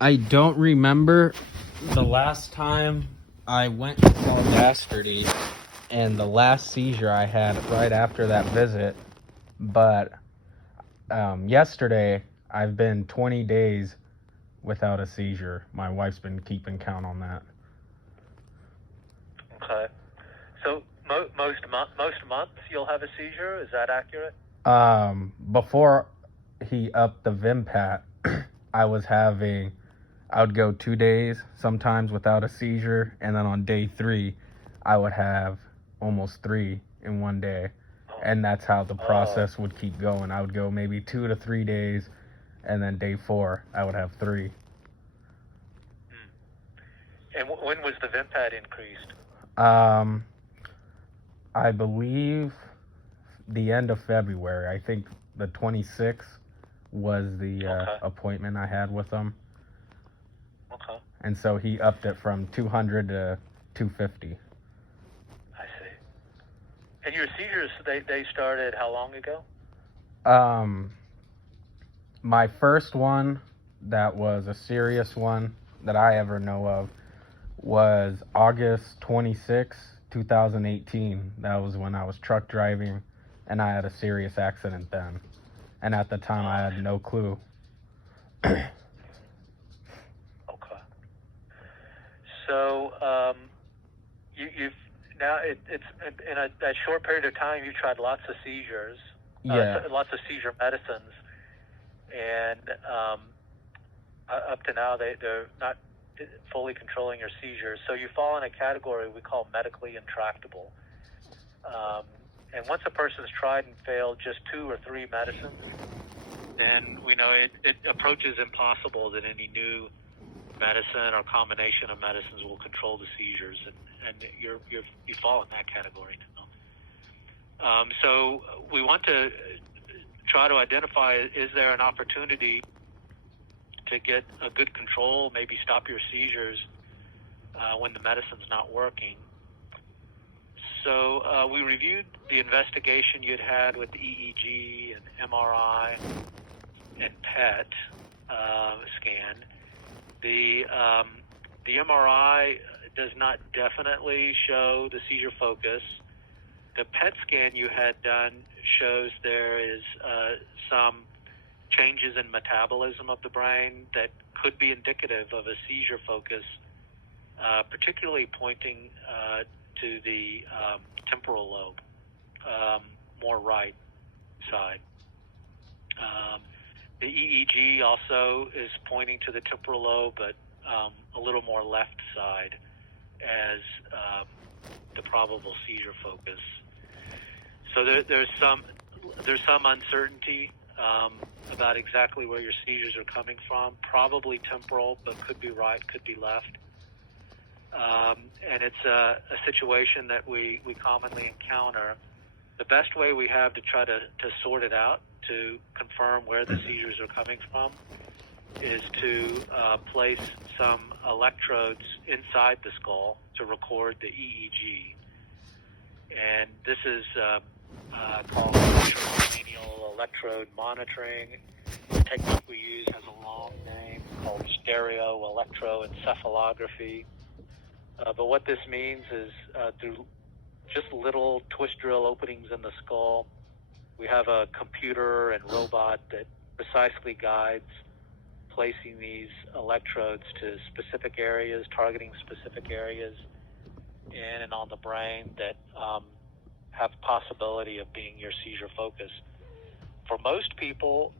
I don't remember the last time I went to saw Dastardy and the last seizure I had right after that visit, but yesterday I've been 20 days without a seizure. My wife's been keeping count on that. Okay. So most months you'll have a seizure. Is that accurate? Before he upped the Vimpat, I would go 2 days sometimes without a seizure, and then on day 3, I would have almost 3 in one day. And that's how the process would keep going. I would go maybe 2 to 3 days, and then day 4, I would have 3. And when was the Vimpat increased? I believe the end of February. I think the 26th was the appointment I had with him. Okay. And so he upped it from 200 to 250. I see. And your seizures, they started how long ago? My first one that was a serious one that I ever know of was August 26, 2018. That was when I was truck driving, and I had a serious accident then. And at the time, I had no clue. Okay. So, you've now it's in a short period of time. You've tried lots of seizures, lots of seizure medicines, and up to now they're not fully controlling your seizures. So you fall in a category we call medically intractable. And once a person's tried and failed just 2 or 3 medicines, then we know it approaches impossible that any new medicine or combination of medicines will control the seizures, and you fall in that category now. So we want to try to identify, is there an opportunity to get a good control, maybe stop your seizures when the medicine's not working. So we reviewed the investigation you'd had with EEG and MRI and PET scan. The MRI does not definitely show the seizure focus. The PET scan you had done shows there is some changes in metabolism of the brain that could be indicative of a seizure focus, particularly pointing to the temporal lobe, more right side. The EEG also is pointing to the temporal lobe, but a little more left side as the probable seizure focus. So there's some uncertainty about exactly where your seizures are coming from. Probably temporal, but could be right, could be left. And it's a situation that we commonly encounter. The best way we have to try to sort it out, to confirm where the seizures are coming from, is to place some electrodes inside the skull to record the EEG. And this is called intracranial electrode monitoring. The technique we use has a long name called stereo electroencephalography. But what this means is through just little twist drill openings in the skull, we have a computer and robot that precisely guides placing these electrodes to specific areas, targeting specific areas in and on the brain that have possibility of being your seizure focus. For most people,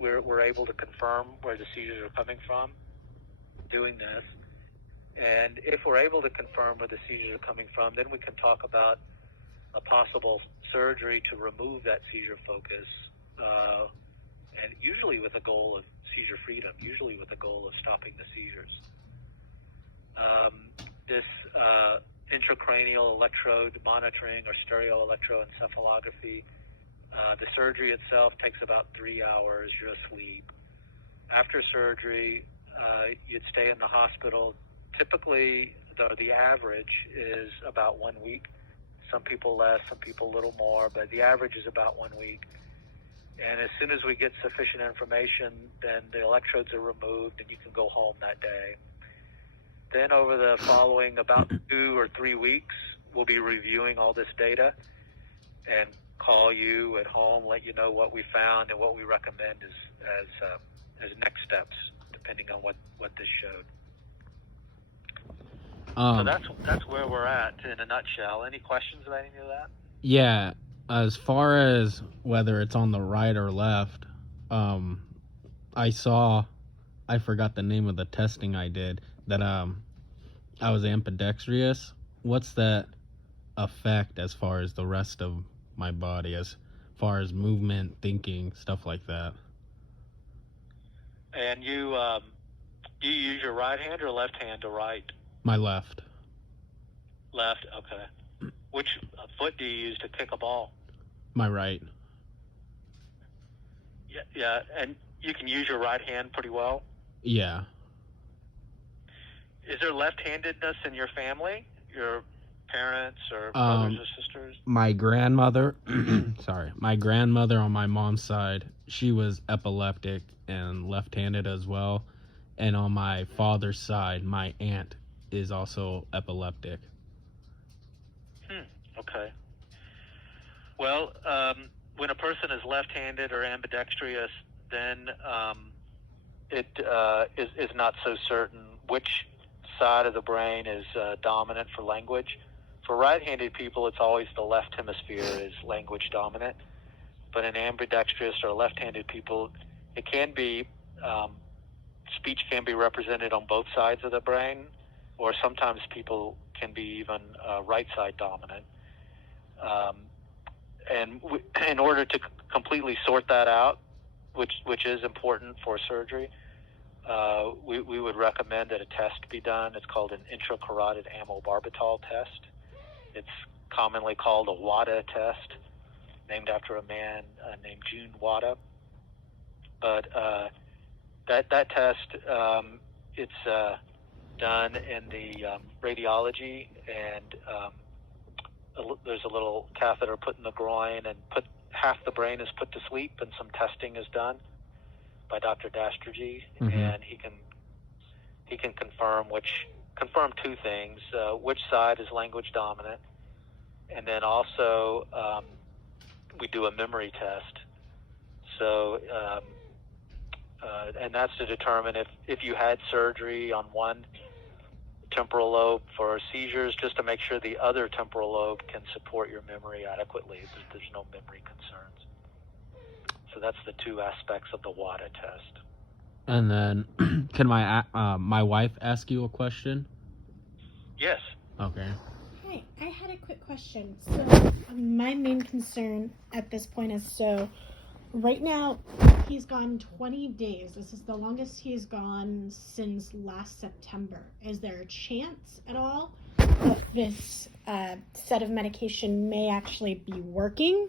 we're able to confirm where the seizures are coming from doing this. And if we're able to confirm where the seizures are coming from, then we can talk about a possible surgery to remove that seizure focus, and usually with a goal of seizure freedom, usually with the goal of stopping the seizures. This intracranial electrode monitoring or stereo electroencephalography, the surgery itself takes about 3 hours. You're asleep. After surgery, you'd stay in the hospital. Typically, the average is about 1 week. Some people less, some people a little more, but the average is about 1 week. And as soon as we get sufficient information, then the electrodes are removed and you can go home that day. Then over the following about 2 or 3 weeks, we'll be reviewing all this data and call you at home, let you know what we found and what we recommend as next steps, depending on what this showed. So that's where we're at in a nutshell. Any questions about any of that? Yeah, as far as whether it's on the right or left, I forgot the name of the testing I did, that I was ambidextrous. What's that affect as far as the rest of my body, as far as movement, thinking, stuff like that? And you do you use your right hand or left hand to write? My left. Left, okay. Which foot do you use to kick a ball? My right. Yeah, and you can use your right hand pretty well? Yeah. Is there left-handedness in your family? Your parents or brothers or sisters? My grandmother, my grandmother on my mom's side, she was epileptic and left-handed as well. And on my father's side, my aunt is also epileptic. Okay. Well, when a person is left-handed or ambidextrous, then it is not so certain which side of the brain is dominant for language. For right-handed people, it's always the left hemisphere is language dominant. But in ambidextrous or left-handed people, it can be, speech can be represented on both sides of the brain, or sometimes people can be even right side dominant. In order to completely sort that out, which is important for surgery, we would recommend that a test be done. It's called an intracarotid amylobarbital test. It's commonly called a WADA test, named after a man named June WADA. But that test, it's done in the radiology, and there's a little catheter put in the groin, and half the brain is put to sleep, and some testing is done by Dr. Dastergy, and he can confirm two things: which side is language dominant, and then also we do a memory test. So, and that's to determine if you had surgery on one temporal lobe for seizures, just to make sure the other temporal lobe can support your memory adequately, that there's no memory concerns. So that's the two aspects of the WADA test. And then, can my wife ask you a question? Yes. Okay. Hi, I had a quick question. So my main concern at this point is, so right now he's gone 20 days. This is the longest he's gone since last September. Is there a chance at all that this set of medication may actually be working?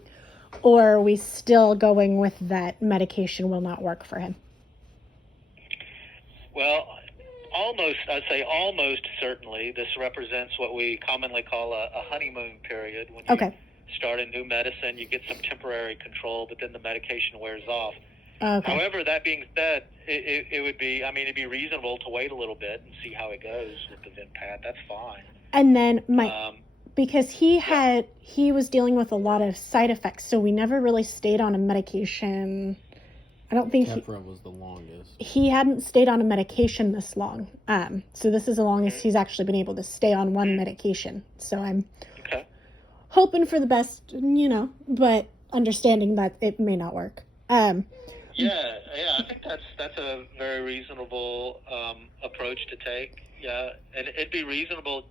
Or are we still going with that medication will not work for him? Well, I'd say almost certainly. This represents what we commonly call a honeymoon period. When you start a new medicine, you get some temporary control, but then the medication wears off. Okay. However, that being said, it would be, it'd be reasonable to wait a little bit and see how it goes with the Vimpat. That's fine. And then because he was dealing with a lot of side effects, so we never really stayed on a medication. I don't think Keppra was the longest. He hadn't stayed on a medication this long. So this is the longest he's actually been able to stay on one medication. So I'm hoping for the best, but understanding that it may not work. I think that's a very reasonable approach to take. Yeah, and it'd be reasonable,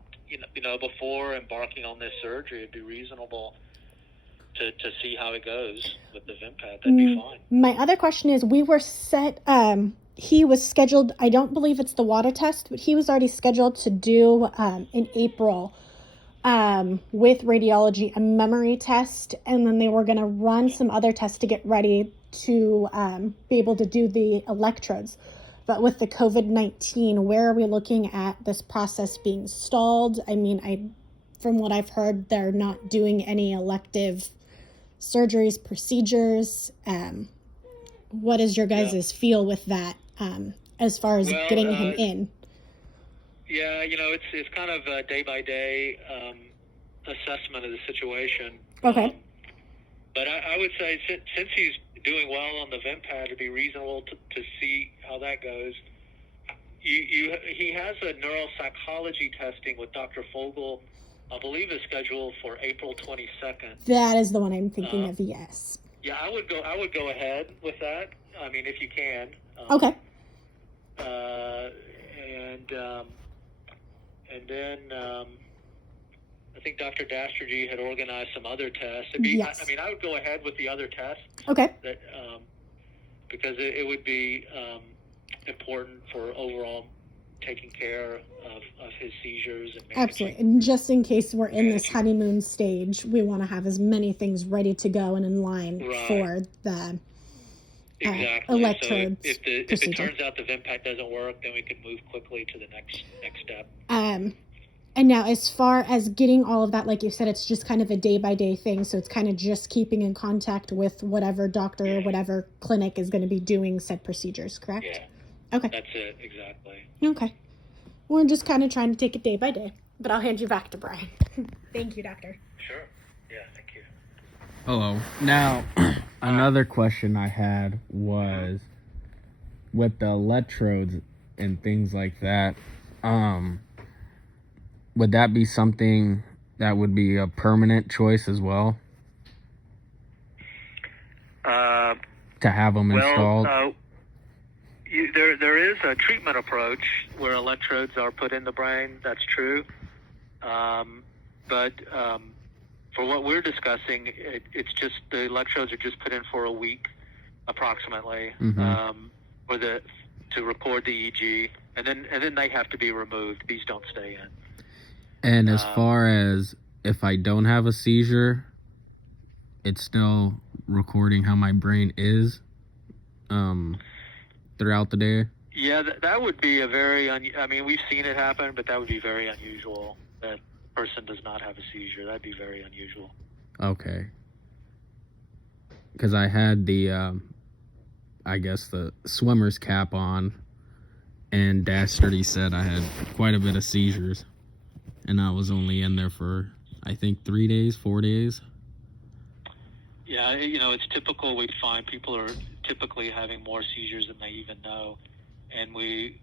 before embarking on this surgery, it'd be reasonable to see how it goes with the Vimpat. That'd be fine. My other question is, we were set, he was scheduled, I don't believe it's the WADA test, but he was already scheduled to do in April with radiology a memory test, and then they were going to run some other tests to get ready to be able to do the electrodes. But with the COVID-19, where are we looking at this process being stalled? From what I've heard, they're not doing any elective surgeries, procedures. What is your guys' feel with that, as far as getting him in? Yeah, it's kind of a day-by-day assessment of the situation. Okay. But I would say since he's doing well on the vent pad, it'd be reasonable to see how that goes. He has a neuropsychology testing with Dr. Fogel, I believe is scheduled for April 22nd. That is the one I'm thinking of, yes. Yeah, I would go ahead with that. I mean, if you can. Okay. And then I think Dr. Dastergy had organized some other tests. Yes. I would go ahead with the other tests. Okay. That because it would be important for overall taking care of his seizures and managing. Absolutely. And just in case we're in this honeymoon stage, we want to have as many things ready to go and in line for the electrodes. So if it turns out the vent pack doesn't work, then we can move quickly to the next step. And now, as far as getting all of that, like you said, it's just kind of a day-by-day thing. So it's kind of just keeping in contact with whatever doctor or whatever clinic is going to be doing said procedures, correct? Yeah. Okay. That's it, exactly. Okay. We're just kind of trying to take it day by day. But I'll hand you back to Brian. Thank you, doctor. Sure. Yeah, thank you. Hello. Now, another question I had was with the electrodes and things like that, would that be something that would be a permanent choice as well? To have them installed? There is a treatment approach where electrodes are put in the brain. That's true. But for what we're discussing, it's just the electrodes are just put in for a week, approximately, to record the EEG, and then they have to be removed. These don't stay in. And as far as if I don't have a seizure, it's still recording how my brain is throughout the day? Yeah, that would be a very, we've seen it happen, but that would be very unusual. That person does not have a seizure. That'd be very unusual. Okay. Because I had the, the swimmer's cap on, and Dastardy said I had quite a bit of seizures. And I was only in there for, I think, 3 days, 4 days. Yeah, it's typical. We find people are typically having more seizures than they even know. And we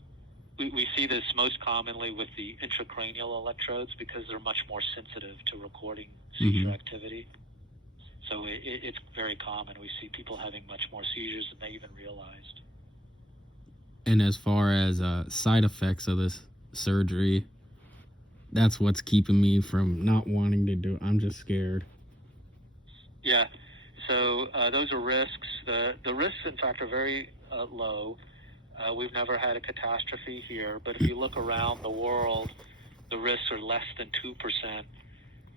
see this most commonly with the intracranial electrodes because they're much more sensitive to recording seizure activity. So it's very common. We see people having much more seizures than they even realized. And as far as side effects of this surgery, that's what's keeping me from not wanting to do it. I'm just scared. Yeah. So those are risks. The risks, in fact, are very low. We've never had a catastrophe here, but if you look around the world, the risks are less than 2%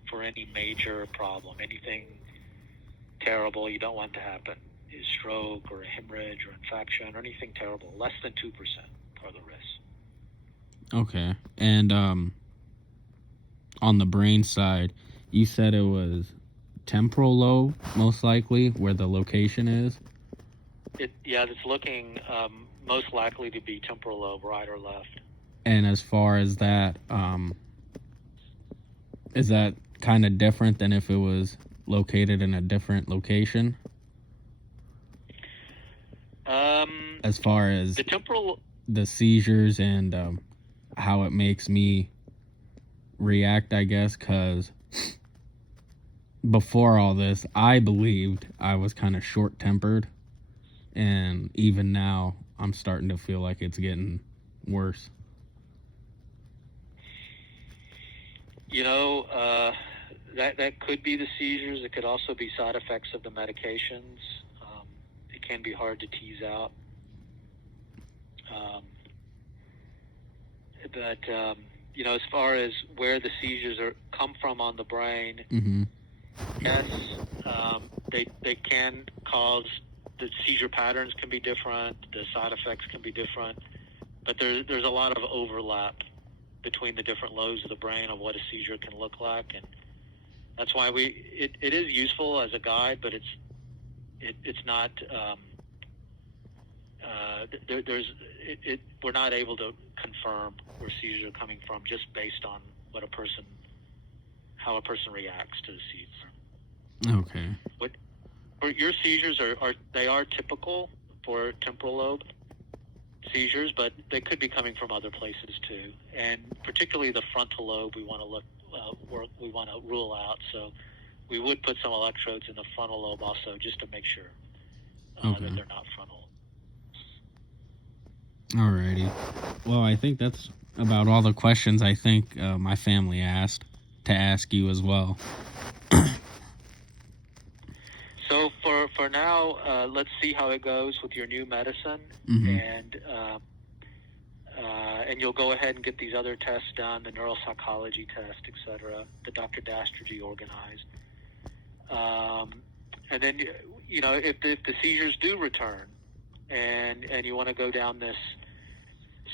for any major problem, anything terrible you don't want to happen, a stroke or a hemorrhage or infection or anything terrible. Less than 2% are the risks. Okay. And on the brain side, you said it was temporal lobe, most likely, where the location is? It's looking most likely to be temporal lobe, right or left. And as far as that, is that kind of different than if it was located in a different location? As far as the seizures and how it makes me react, I guess, because before all this, I believed I was kind of short-tempered, and even now, I'm starting to feel like it's getting worse. That could be the seizures. It could also be side effects of the medications. It can be hard to tease out. But as far as where the seizures come from on the brain, yes, they can cause, the seizure patterns can be different, the side effects can be different, but there's a lot of overlap between the different lobes of the brain of what a seizure can look like, and that's why it is useful as a guide, but it's not we're not able to confirm where seizures are coming from just based on how a person reacts to the seizure. Okay. Your seizures are typical for temporal lobe seizures, but they could be coming from other places too. And particularly the frontal lobe, we want to rule out. So we would put some electrodes in the frontal lobe also, just to make sure that they're not frontal. Alrighty. Well, I think that's about all the questions I think my family asked to ask you as well. So for now, let's see how it goes with your new medicine, and you'll go ahead and get these other tests done, the neuropsychology test, etc., the Dr. Dastergy organized. And then, if the seizures do return and you want to go down this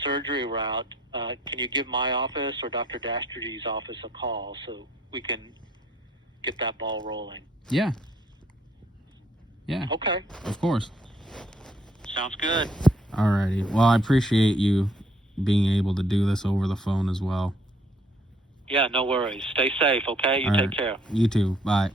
surgery route, can you give my office or Dr. Dastergy's office a call so we can get that ball rolling? Yeah. Okay. Of course. Sounds good. Alrighty. Well, I appreciate you being able to do this over the phone as well. Yeah, no worries. Stay safe, okay? You take care. You too. Bye.